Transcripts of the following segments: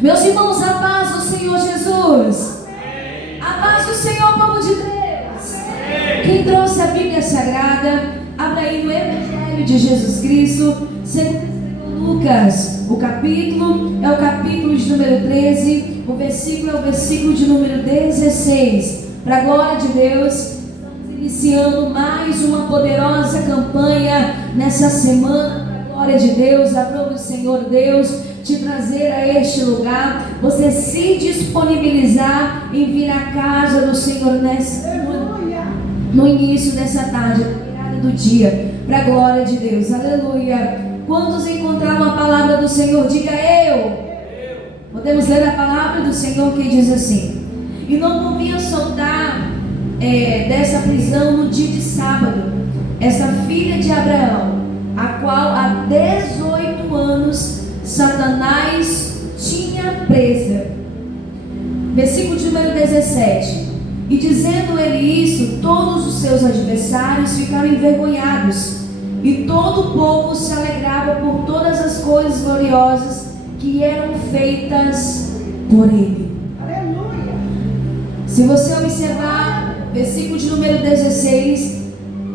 Meus irmãos, a paz do Senhor Jesus. A paz do Senhor, povo de Deus. Quem trouxe a Bíblia Sagrada, abra aí no Evangelho de Jesus Cristo, segundo Lucas. O capítulo é o capítulo de número 13, o versículo é o versículo de número 16. Para a glória de Deus, estamos iniciando mais uma poderosa campanha nessa semana. Para a glória de Deus, aprove o Senhor Deus te trazer a este lugar, você se disponibilizar em vir à casa do Senhor no início dessa tarde, na virada do dia, para a glória de Deus, aleluia. Quantos encontraram a palavra do Senhor? Diga eu. Podemos ler a palavra do Senhor que diz assim: e não convinha soltar dessa prisão no dia de sábado essa filha de Abraão, a qual há 18 anos Satanás tinha presa. Versículo de número 17. E dizendo ele isso, todos os seus adversários ficaram envergonhados, e todo o povo se alegrava por todas as coisas gloriosas que eram feitas por ele. Aleluia. Se você observar, versículo de número 16,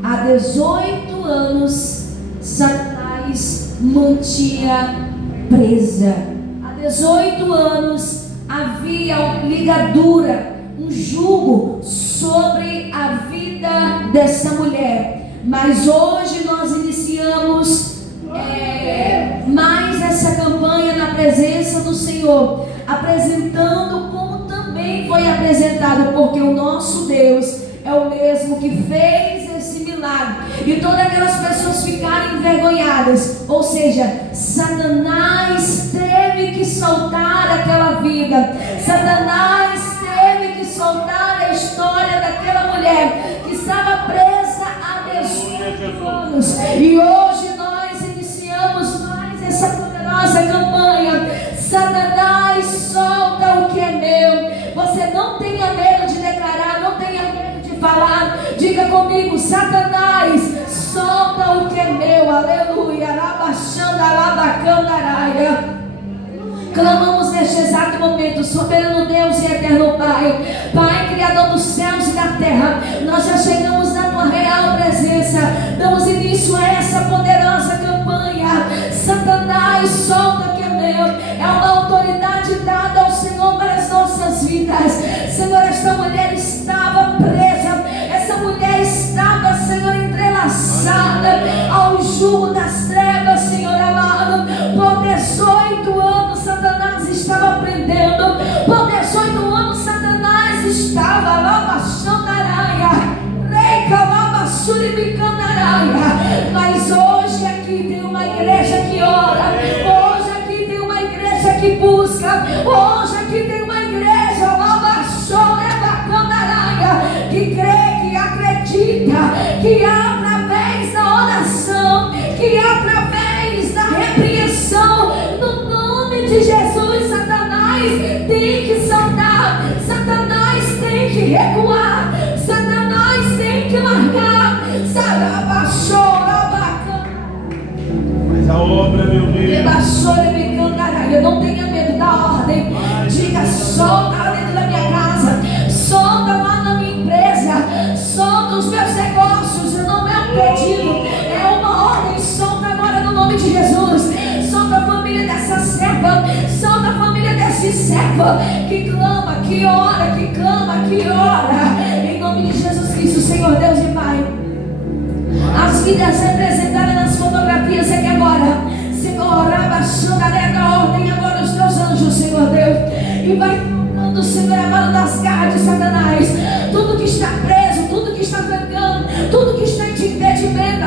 há 18 anos Satanás mantinha presa. Há 18 anos havia ligadura, um jugo sobre a vida dessa mulher. Mas hoje nós iniciamos mais essa campanha na presença do Senhor, apresentando como também foi apresentado, porque o nosso Deus é o mesmo que fez esse milagre, e todas aquelas pessoas ficaram envergonhadas. Ou seja, Satanás teve que soltar aquela vida, Satanás teve que soltar a história daquela mulher que estava presa há 18 anos. E hoje nós iniciamos mais essa poderosa campanha. Satanás, solta o que é meu. Você não tenha medo de declarar, não tenha medo de falar. Diga comigo: Satanás, solta o que é meu. Aleluia. Clamamos neste exato momento, soberano Deus e eterno Pai, Pai Criador dos céus e da terra, nós já chegamos na tua real presença, damos início a essa poderosa campanha. Satanás, solta o que é meu. É uma autoridade dada ao Senhor para as nossas vidas. Senhor, esta mulher estava presa, essa mulher estava, Senhor, entrelaçada ao jugo das trevas, Senhor amado. Por 18 anos Satanás estava prendendo, por 18 anos Satanás estava mas hoje aqui tem uma igreja que ora, hoje aqui tem uma igreja que busca, hoje aqui tem uma igreja que crê, que acredita, que através da oração, que através da repreensão, no nome de Jesus, Satanás tem que soltar, Satanás tem que recuar, Satanás tem que largar. Mas a obra, meu Deus, não tenha medo da ordem. Diga: solta lá dentro da minha casa, solta lá na minha empresa, solta os meus negócios. Não é um pedido, é uma ordem. Solta agora no nome de Jesus. Solta a família dessa serva, solta a família desse servo que clama, que ora, que clama, que ora, em nome de Jesus Cristo, Senhor Deus e Pai. As vidas representadas nas fotografias aqui agora, Senhor, abaixando a ordem agora os teus anjos, Senhor Deus, e vai tomando, Senhor, a mão das garras de Satanás, tudo que está preso, tudo que está trancando, tudo que está em impedimento,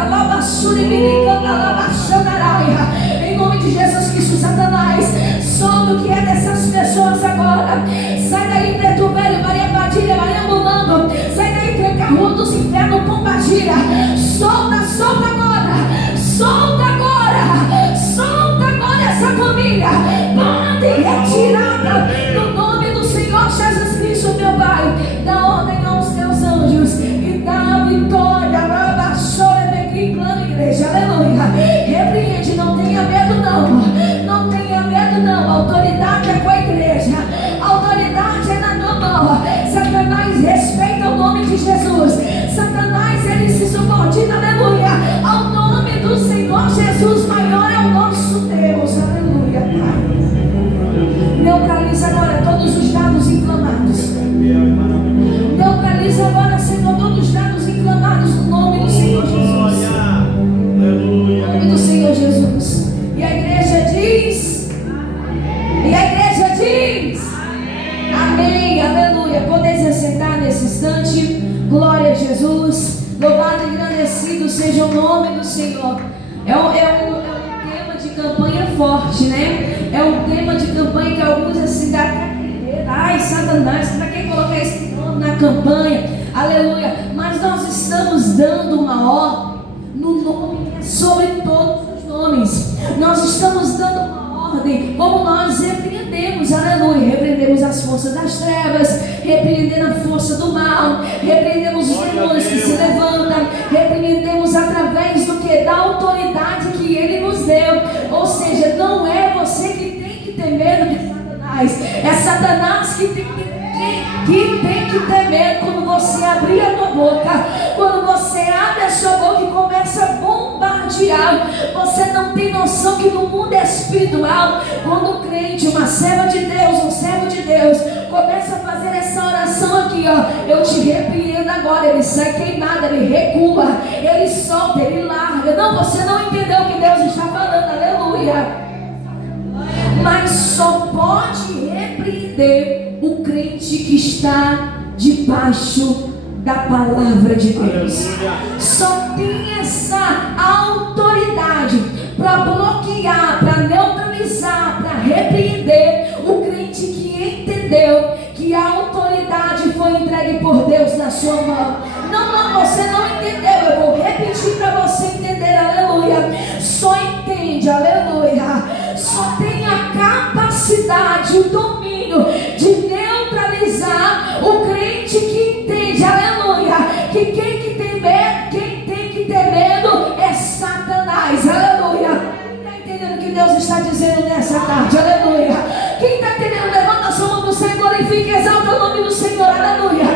em nome de Jesus Cristo, Satanás, solta o que é dessas pessoas agora. Sai daí, Preto Velho, Maria Padilha, Maria Mulambo, sai daí, Tranca-Rua dos Infernos, Pombagira. Solta, solta agora, solta agora, solta agora essa família. Pode retirada no nome do Senhor Jesus Cristo, meu Pai. Dá ordem aos teus anjos e dá vitória. Clama, igreja, aleluia. Repreende, não tenha medo não, não tenha medo não. A autoridade é com a igreja. aleluia. Podeis assentar nesse instante. Glória a Jesus. Louvado e engrandecido seja o nome do Senhor. É um tema de campanha forte, né? É um tema de campanha que alguns assim dá pra entender. Ai, Satanás, pra que colocar esse nome na campanha? Aleluia. Mas nós estamos dando uma ordem no nome que é sobre todos os nomes. Nós estamos dando uma ordem como nós repreendemos, aleluia. Repreendemos as forças das trevas, repreendendo a força do mal, repreendemos os demônios que se levantam, repreendemos através do que? Da autoridade que Ele nos deu. Ou seja, não é você que tem que ter medo de Satanás, é Satanás que tem que ter medo quando você abrir a tua boca, quando você abre a sua boca e começa a bombardear. Você não tem noção que no mundo espiritual, quando um crente, uma serva de Deus, um servo de Deus, começa a fazer essa oração aqui, ó, eu te repreendo agora, ele sai queimado, ele recua, ele solta, ele larga. Não, você não entendeu o que Deus está falando, aleluia. Mas só pode repreender o crente que está debaixo da palavra de Deus. Só tem essa autoridade para bloquear, para neutralizar, para repreender o crente que entendeu que a autoridade foi entregue por Deus na sua mão. Não, você não entendeu. Eu vou repetir para você entender, aleluia. Só entende, aleluia. Só tem a capacidade, o domínio de neutralizar o crente que entende, aleluia, que quem tem que ter medo é Satanás, aleluia. Quem está entendendo o que Deus está dizendo nessa tarde, aleluia? Quem está entendendo, levanta a sua mão do Senhor, glorifica e exalta o nome do Senhor, aleluia.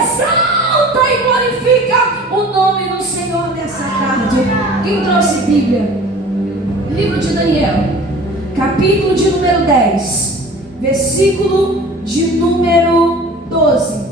Exalta e glorifica o nome do Senhor nessa tarde. Quem trouxe Bíblia? Livro de Daniel, capítulo de número 10, versículo de número 12.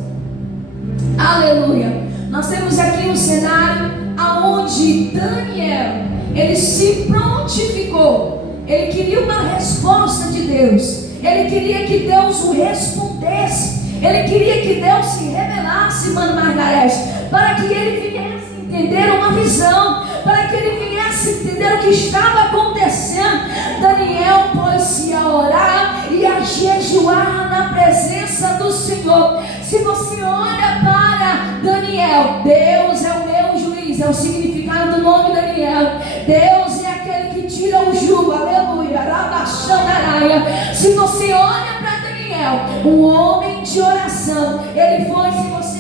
Aleluia. Nós temos aqui um cenário aonde Daniel, ele se prontificou. Ele queria uma resposta de Deus. Ele queria que Deus o respondesse. Ele queria que Deus se revelasse, mano Margarete, para que ele viesse entender uma visão, para que ele viesse entender o que estava acontecendo. Daniel pôs-se a orar e a jejuar na presença do Senhor. Se você olha para Daniel, Deus é o meu juiz, é o significado do nome Daniel. Deus é aquele que tira o jugo, aleluia, rabaxandaraia. Se você olha para Daniel, um homem de oração, ele foi, se você,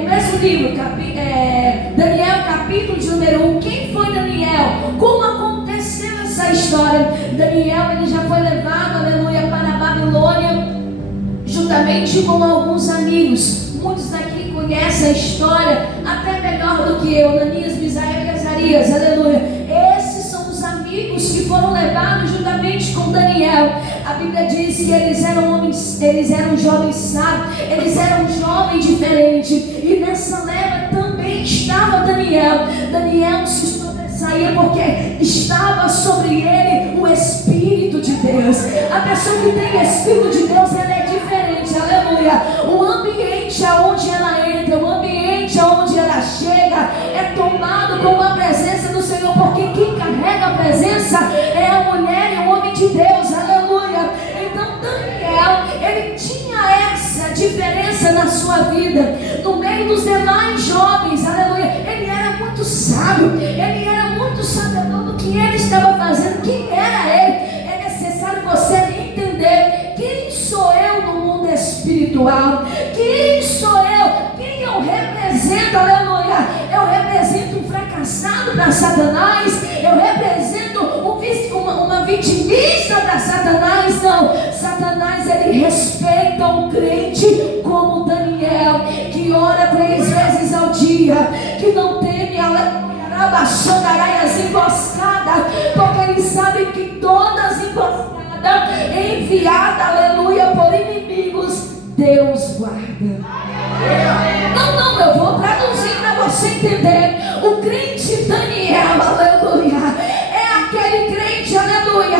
no mesmo livro, Daniel capítulo de número 1, quem foi Daniel? Como aconteceu essa história? Daniel, ele já foi levado, aleluia, para a Babilônia, juntamente com alguns amigos. Muitos daqui conhecem a história até melhor do que eu, Ananias, Misael e Azarias, aleluia. Esses são os amigos que foram levados juntamente com Daniel. A Bíblia diz que eles eram homens, eles eram jovens sábios, eles eram jovens diferentes. E nessa leva também estava Daniel. Daniel se sobressaía porque estava sobre ele o Espírito de Deus. A pessoa que tem Espírito de Deus, ela é diferente, aleluia. O ambiente aonde ela entra, o ambiente aonde ela chega é tomado com a presença do Senhor, porque quem carrega a presença é a mulher e o homem de Deus, aleluia. Então Daniel, ele tinha essa diferença na sua vida, no meio dos demais jovens, aleluia. Ele era muito sábio, ele era muito sabedor do que ele estava fazendo, quem era ele. É necessário você entender quem sou eu no mundo espiritual, quem sou eu, quem eu represento, aleluia. Eu represento um fracassado para Satanás, eu represento uma vitimista para Satanás. Não, Satanás, ele respeita um crente como Daniel, que ora 3 vezes ao dia, que não teme as emboscadas, porque ele sabe que todas emboscadas enviadas, aleluia, por inimigos, Deus guarda. Não, eu vou traduzir para você entender. O crente Daniel, aleluia, é aquele crente, aleluia,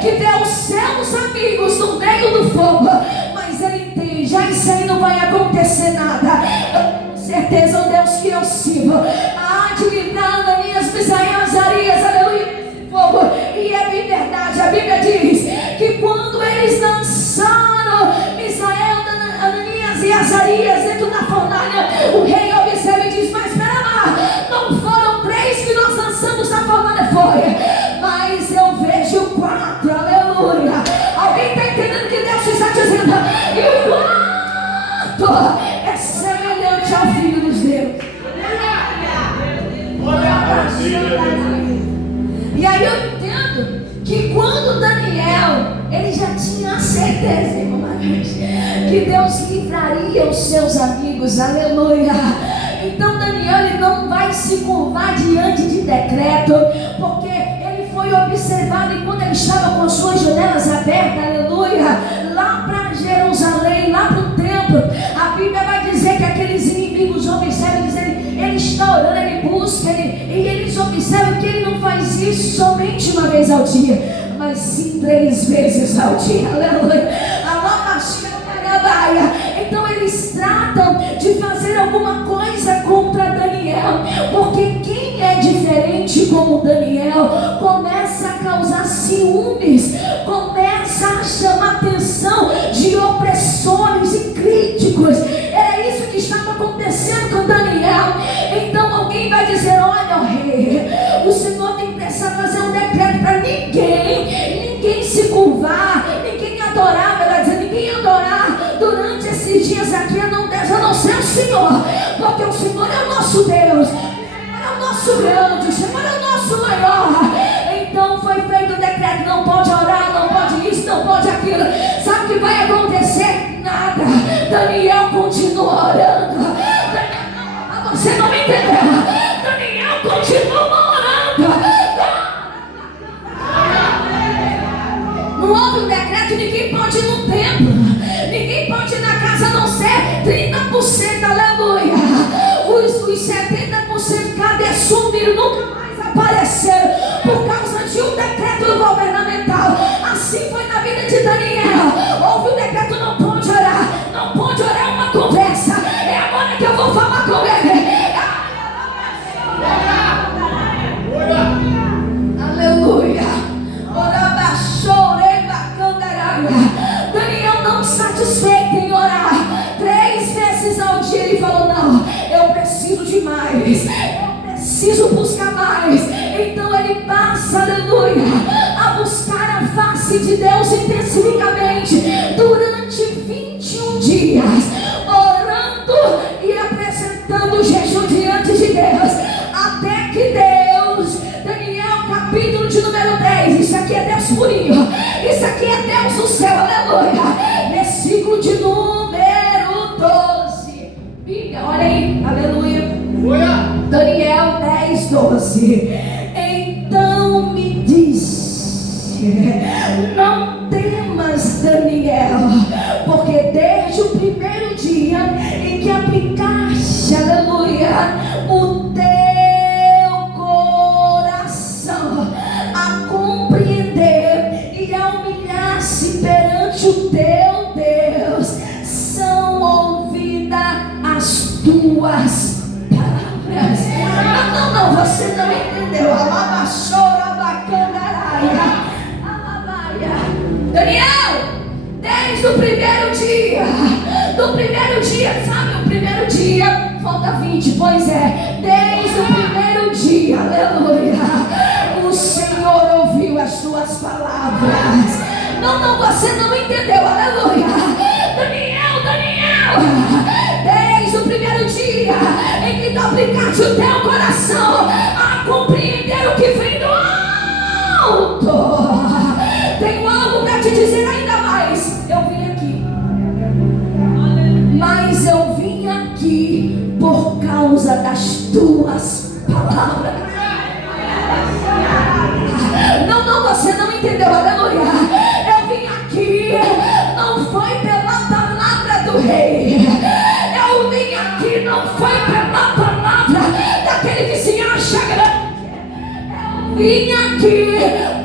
que vê os seus amigos no meio do fogo, mas ele entende, isso aí não vai acontecer. acontecer nada. Eu tenho certeza, o Deus que eu sirvo há de livrar Ananias, Misael, Azarias, aleluia, desse fogo. E é bem verdade, a Bíblia diz que quando eles lançaram Misael, Ananias e Azarias dentro da fornalha, o rei observa e diz: mas espera lá, não foram 3 que nós lançamos na fornalha, foi, mas eu vejo 4, aleluia. Alguém está entendendo o que Deus está dizendo? E o 4 é semelhante ao Filho dos Deus. E aí eu entendo que quando Daniel, ele já tinha a certeza, irmão, que Deus livraria os seus amigos, aleluia. Então Daniel, ele não vai se curvar diante de decreto, porque ele foi observado enquanto ele estava com as suas janelas abertas, aleluia, lá para Jerusalém, lá para o templo. A Bíblia vai dizer que aqueles inimigos observam, ele está orando, ele busca, e eles observam que ele não faz isso somente uma vez ao dia, mas sim 3 vezes ao dia, aleluia. Então eles tratam de fazer alguma coisa contra Daniel, porque quem é diferente como Daniel começa a causar ciúmes, começa a chamar atenção de opressores e críticos. Era isso que estava acontecendo com Daniel. Então alguém vai dizer: olha, ó rei, o Senhor tem pensado em fazer um decreto para ninguém se curvar, ninguém adorar, vai dizer, ninguém adorar durante esses dias aqui, a não ser o Senhor, porque o Senhor é o nosso Deus, o Senhor é o nosso grande, o Senhor é o nosso maior. Então foi feito o decreto: não pode orar, não pode isso, não pode aquilo. Sabe o que vai acontecer? Nada. Daniel continua orando. Você não me entendeu? Daniel continua orando. Não houve um decreto, ninguém pode ir no templo, ninguém pode ir na casa a não ser 30%, aleluia. Os 70% cadê? Sumiram, nunca mais apareceram, por causa de um decreto governamental. Assim foi na vida de Daniel. Houve um decreto: não pode orar, não pode orar, é uma conversa. É agora que eu vou falar com ele. Aleluia. Daniel, não satisfeito em orar 3 vezes ao dia, ele falou: não, eu preciso de mais, eu preciso buscar mais. Então ele passa, aleluia, a buscar a face de Deus intensivamente durante 21 dias, orando e apresentando o jejum diante de Deus, até que Deus, Daniel capítulo de número 10, isso aqui é Deus purinho, isso aqui é Deus do céu, aleluia. Versículo de número 12. Bíblia, olha aí, aleluia. Daniel 10, 12. Então me disse: não temas, Daniel, porque desde o primeiro dia em que aplicaste, aleluia, o teu coração a compreender e a humilhar-se perante o teu Deus, são ouvidas as tuas palavras. Não, você não entendeu. Daniel, desde o primeiro dia, do primeiro dia, sabe, o primeiro dia, falta 20, pois é, desde o primeiro dia, aleluia, o Senhor ouviu as tuas palavras. Não, você não entendeu, aleluia. Daniel, desde o primeiro dia em que tu aplicaste o teu coração a compreender o que vem do alto, tenho algo para te dizer ainda mais. Eu vim aqui, mas eu vim aqui por causa das tuas palavras. Não, você não entendeu, aleluia. Eu vim aqui, não foi pela palavra do rei. Eu vim aqui, não foi pela palavra daquele que se acha grande. Eu vim aqui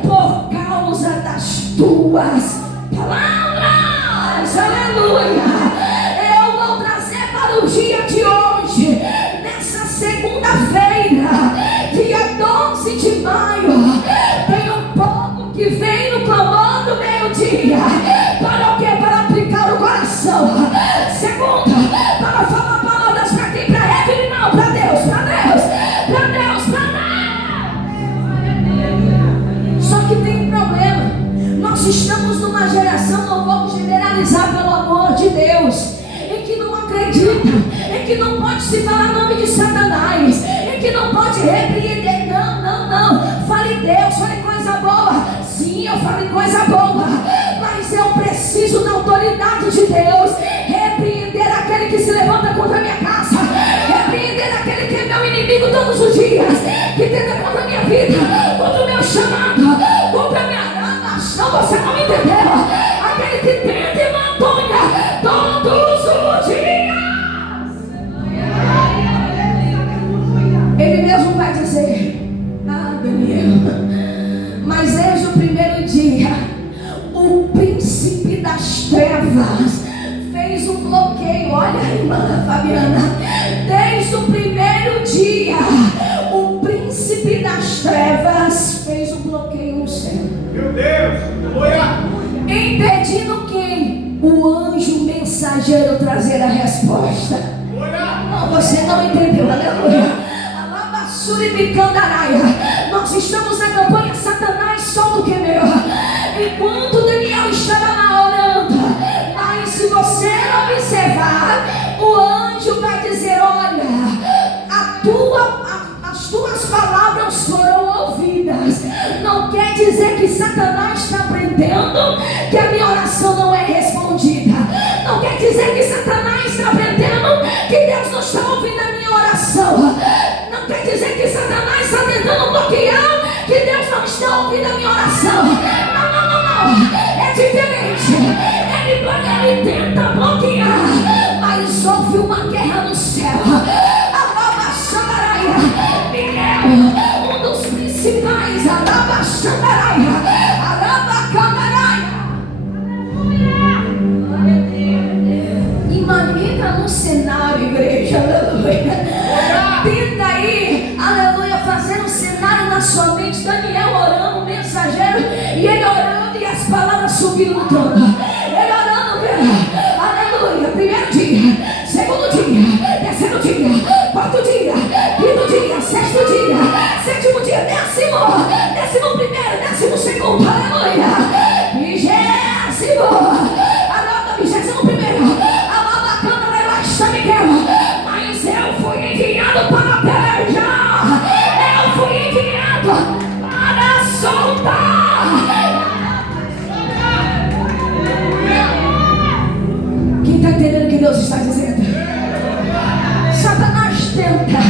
por causa das tuas palavras, aleluia. Eu vou trazer Deus, em que não acredita, em que não pode se falar nome de Satanás, em que não pode repreender. Não, não, não. Fale Deus, fale coisa boa. Sim, eu falo coisa boa, mas eu preciso da autoridade de Deus. Repreender aquele que se levanta contra a minha casa, repreender aquele que é meu inimigo todos os dias, que tenta contra a minha vida, contra o meu chamado, contra a minha nação. Você não entendeu? Aquele que tenta e mantonha todos os dias. Ele mesmo vai dizer: ah, Daniel, mas desde o primeiro dia, o príncipe das trevas fez um bloqueio. Olha, irmã Fabiana, desde o primeiro dia, o príncipe das trevas fez um bloqueio no céu. Meu Deus, olha! Impedindo quem? O anjo mensageiro trazer a resposta. Não, você não entendeu, aleluia. Nós estamos na campanha Satanás solta o que meu. Enquanto Daniel estava lá orando, mas se você observar, o anjo vai dizer: olha, as tuas palavras foram ouvidas. Não quer dizer que Satanás está aprendendo que a minha oração não é respondida. Não quer dizer que Satanás está aprendendo que Deus não está ouvindo a minha oração. Não quer dizer que Satanás está tentando bloquear que Deus não está ouvindo a minha oração. Não, não, não, não. É diferente. Ele tenta bloquear, mas houve uma guerra no céu. Alaba Xandaraia, Miguel, um dos principais. Alaba Xandaraia, Alaba Candaraia. Imagina no cenário, igreja, aleluia. Tenta aí, aleluia, fazer um cenário na sua mente. Daniel orando, o mensageiro, e ele orando e as palavras subindo no trono. Ele orando, aleluia. Primeiro dia, segundo dia, terceiro dia, quarto dia, quinto dia, sexto dia, sétimo dia, décimo primeiro, décimo segundo, aleluia. 21º, alaba Câmara, Baixa Miguel. Mas eu fui enviado para pelejar, eu fui enviado para soltar. Quem está entendendo o que Deus está dizendo? Satanás tenta,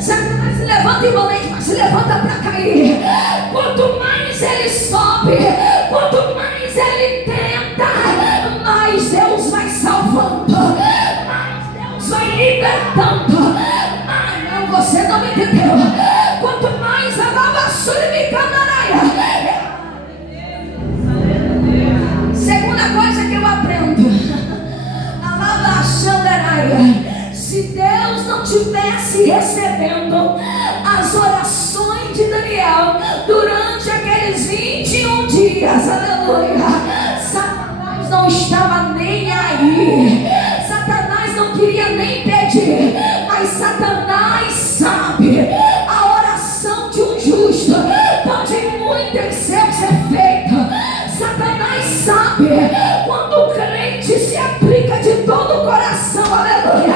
Satanás se levanta imponente, mas se levanta para cair. Quanto mais ele sobe, quanto mais ele tenta, mais Deus vai salvando, mais Deus vai libertando. Ah, não, você não me entendeu. Quanto mais a lavassura me canaraia. Segunda coisa que eu aprendo, a lavaxandaraia. Se Deus não tivesse recebendo as orações de Daniel durante aqueles 21 dias, aleluia, Satanás não estava nem aí. Satanás não queria nem pedir, mas Satanás sabe a oração de um justo pode muito em céu ser feita. Satanás sabe quando o crente se aplica de todo o coração, aleluia.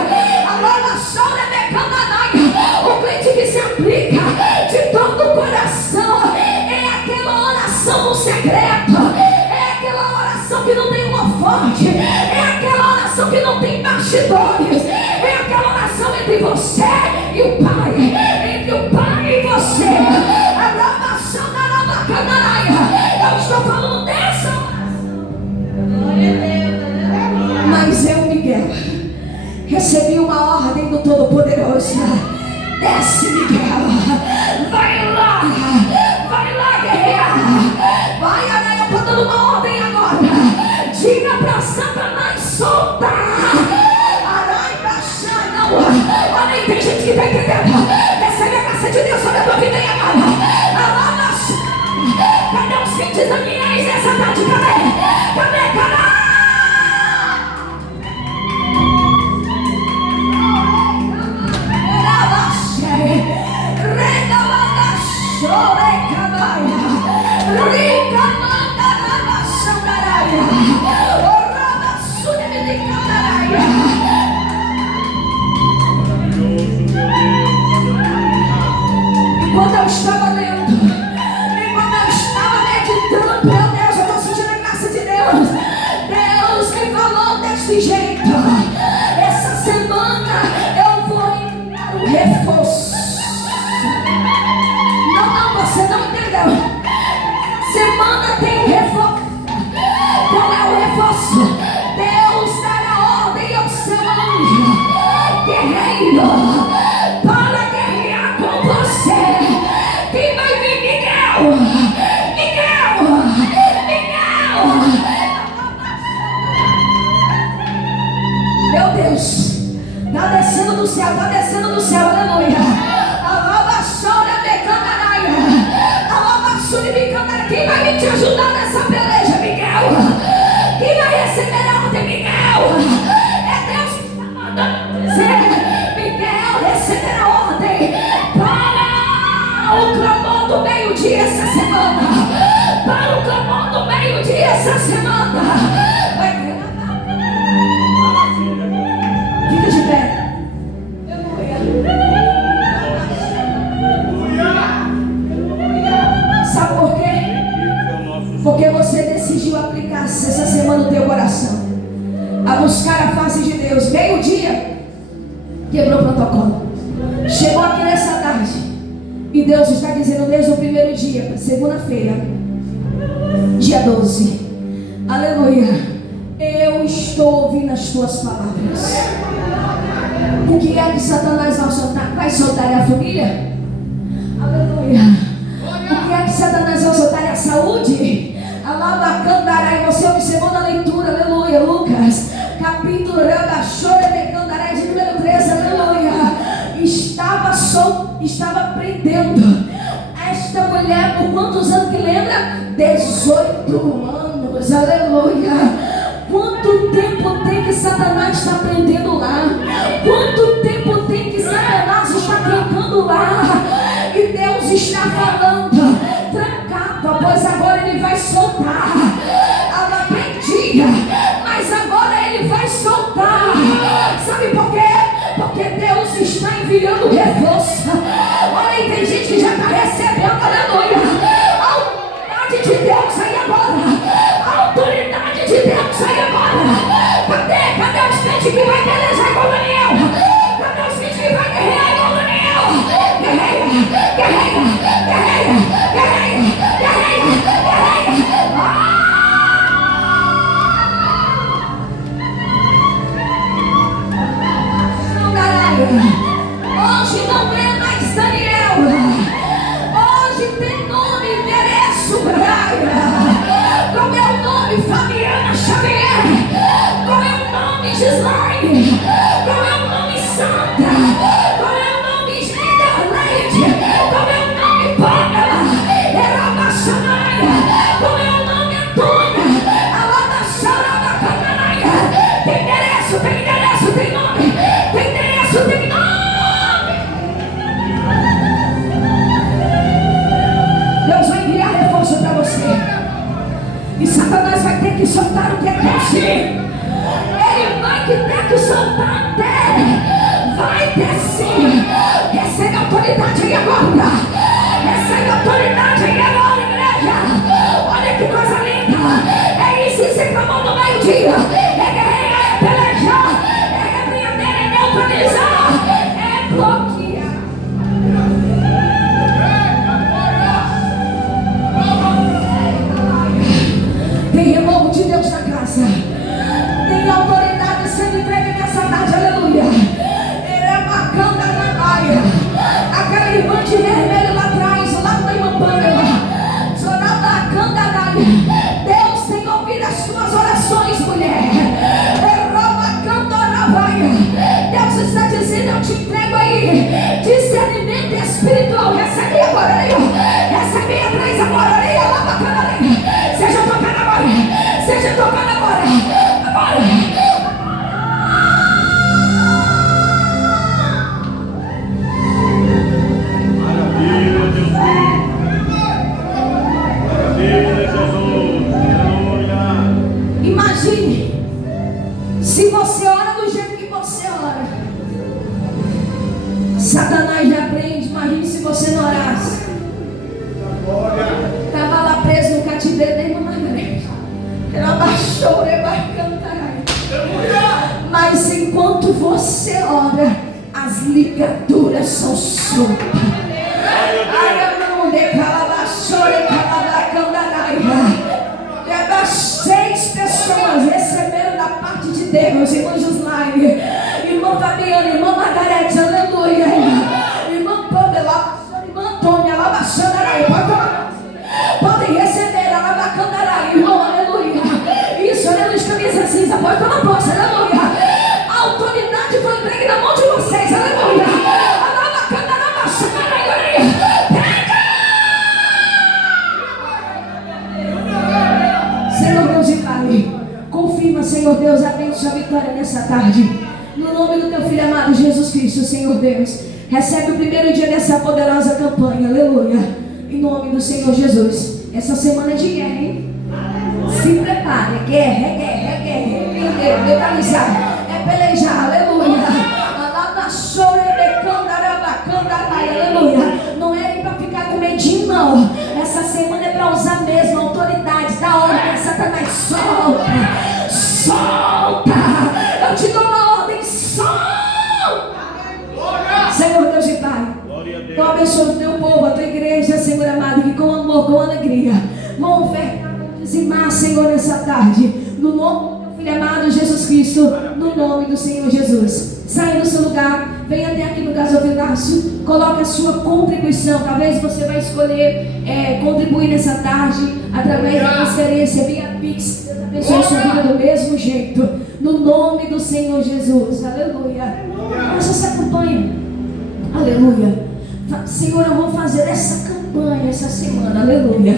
O crente que se aplica de todo o coração é aquela oração no secreto, é aquela oração que não tem holofote, é aquela oração que não tem bastidores, é aquela oração entre você e o Pai, entre o Pai e você. Eu estou falando dessa oração. Mas eu, Miguel, recebi uma ordem do Todo-Poderoso. Desce, Miguel, vai lá guerrear, vai, Aranha, eu estou dando uma ordem agora. Diga para Satanás soltar. Aranha, baixar, não, olha, tem gente que está entendendo. Recebe a graça de Deus sobre a tua vida e agora. Cadê os crentes Daniéis nessa tarde? Cadê? Rega desse jeito. Essa semana eu vou enviar um reforço. Não, você não entendeu. Semana tem um reforço. Qual é o reforço? Deus dará ordem ao seu anjo guerreiro para guerrear com você. Quem vai vir? Miguel! Miguel! Miguel! Meu Deus! Está descendo do céu, está descendo do céu, aleluia! Quem vai vir te ajudar nessa peleja, Miguel? Quem vai receber a ordem, Miguel? É Deus que está mandando dizer: Miguel, receber a ordem para o clamor do meio-dia essa semana. Para o clamor do meio-dia essa semana. Fica de pé. Sabe por quê? Porque você decidiu aplicar essa semana no teu coração a buscar a face de Deus. Meio-dia, quebrou o protocolo. Chegou aqui nessa tarde e Deus está dizendo desde o primeiro dia, segunda-feira, dia 12: aleluia, eu estou ouvindo as tuas palavras. O que é que Satanás vai soltar? É a família? Aleluia. O que é que Satanás vai soltar? É a saúde? Alabacandarai. Você observou na leitura, aleluia, Lucas capítulo Rabachore de número 13, aleluia. Estava prendendo esta mulher por quantos anos que lembra? 18 anos, aleluia. Quanto tempo tem que Satanás está prendendo lá? Quanto tempo tem que Satanás está trancando lá? E Deus está falando: trancava, pois agora ele vai soltar. Ela prendia, mas agora ele vai soltar. Sabe por quê? Porque Deus está enviando reforço. Olha aí, tem gente que já está recebendo, aleluia, a autoridade de Deus aí agora. A autoridade de Deus aí agora. Cadê os crentes que vai pelejar com Daniel? Cadê os crentes que vai guerrear com Daniel? Guerreia, guerreia, guerreia, guerreia, guerreia, guerreia. Hoje não é mais Daniel. Hoje tem nome, endereço, praia. Qual é o nome? Fabiana Xavier. Qual é o nome? Gislaine. Qual é o nome? Sandra. Qual é o nome? Giderleide. Qual é o nome? Pamela. Erabaxanaia. Qual é o nome? Antônia. Alabaxarada Cananaia. Tem endereço, tem nome. Tem endereço, tem nome. Deus vai enviar reforço para você. E Satanás vai ter que soltar o que é teste. Ele vai ter que soltar até. Vai descer. Recebe autoridade aí agora. Recebe autoridade aí agora, igreja. Olha que coisa linda. É isso que você clamou no meio-dia. É guerrear, é pelejar, é repreender, é neutralizar, é bloquear. Tem renovo de Deus na casa. Tem autoridade sendo entregue nessa tarde, aleluia. Era bacana na baia. Aquela irmã de vermelho lá atrás, lá da Imapanga. Deus tem ouvido as tuas orações, mulher. Deus está dizendo: eu te entrego aí discernimento espiritual. Recebe agora, recebe atrás agora, lá bacana. Seja tocando agora, seja tocando agora, agora. Maravilha, Deus Filho. Maravilha, Jesus. Aleluia. Imagine se você ora do jeito que você ora, Satanás já prende. Imagine se você não orasse. Estava lá preso no cativeiro da irmã Margarete. Ela baixou, vai cantar. ligaduras são soltas. É 6 pessoas receberam da parte de Deus, irmã Gislaine, irmã Fabiana, irmã Margarete, aleluia, irmã Pamela, irmã Tônia, Alabaxandarai, podem receber, Alabacandarai, irmão, aleluia. Isso, aleluia, camisa cinza, pode tomar posse, aleluia. A autoridade foi entregue na mão de vocês, aleluia. Senhor Deus e Pai, confirma, Senhor Deus, a bênção, a vitória nessa tarde. No nome do teu Filho amado Jesus Cristo, Senhor Deus, recebe o primeiro dia dessa poderosa campanha, aleluia. Em nome do Senhor Jesus. Essa semana de guerra, hein? Se prepare, guerra, legalizar, é pelejar, aleluia. Aleluia. Não é nem para ficar com medinho, não. Essa semana é para usar mesmo a autoridade da ordem. Satanás, solta, solta. Eu te dou uma ordem, solta. Senhor Deus e Pai, eu abençoo o teu povo, a tua igreja, Senhor amado, que com amor, com alegria vão ofertar, dizimar, Senhor, nessa tarde, no nome do teu Filho amado Jesus Cristo, no nome do Senhor Jesus. Sai do seu lugar, vem até aqui no gasofilácio, coloque a sua contribuição. Talvez você vai escolher contribuir nessa tarde através da transferência via Pix. Deus abençoe a sua vida do mesmo jeito, no nome do Senhor Jesus, aleluia. Faça essa campanha, aleluia. Senhor, eu vou fazer essa campanha essa semana, aleluia.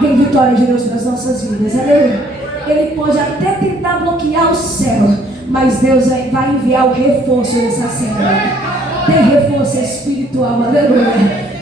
Vem vitória de Deus nas nossas vidas, aleluia. Ele pode até tentar bloquear o céu, mas Deus vai enviar o reforço nessa semana. Tem reforço espiritual, aleluia.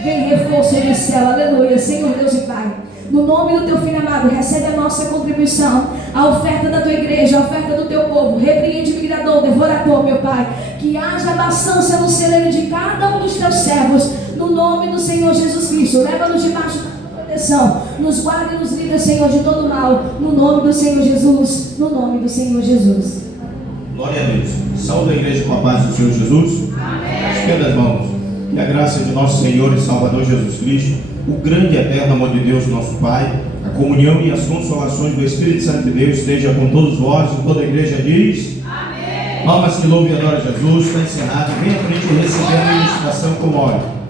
Vem reforço do céu, aleluia. Senhor Deus e Pai, no nome do teu Filho amado, recebe a nossa contribuição, a oferta da tua igreja, a oferta do teu povo. Repreende o migrador, devorador, meu Pai. Que haja abastança no celeiro de cada um dos teus servos, no nome do Senhor Jesus Cristo. Leva-nos debaixo da tua proteção, nos guarda e nos livra, Senhor, de todo mal, no nome do Senhor Jesus, no nome do Senhor Jesus. Glória a Deus. Saúde a igreja com a paz do Senhor Jesus. Amém. Estenda as mãos. Que a graça de nosso Senhor e Salvador Jesus Cristo, o grande e eterno amor de Deus, nosso Pai, a comunhão e as consolações do Espírito Santo de Deus esteja com todos vós. E toda a igreja diz: amém. Almas que louvem e adoram Jesus. Está encerrado. Venha à frente e receber a ministração como óleo.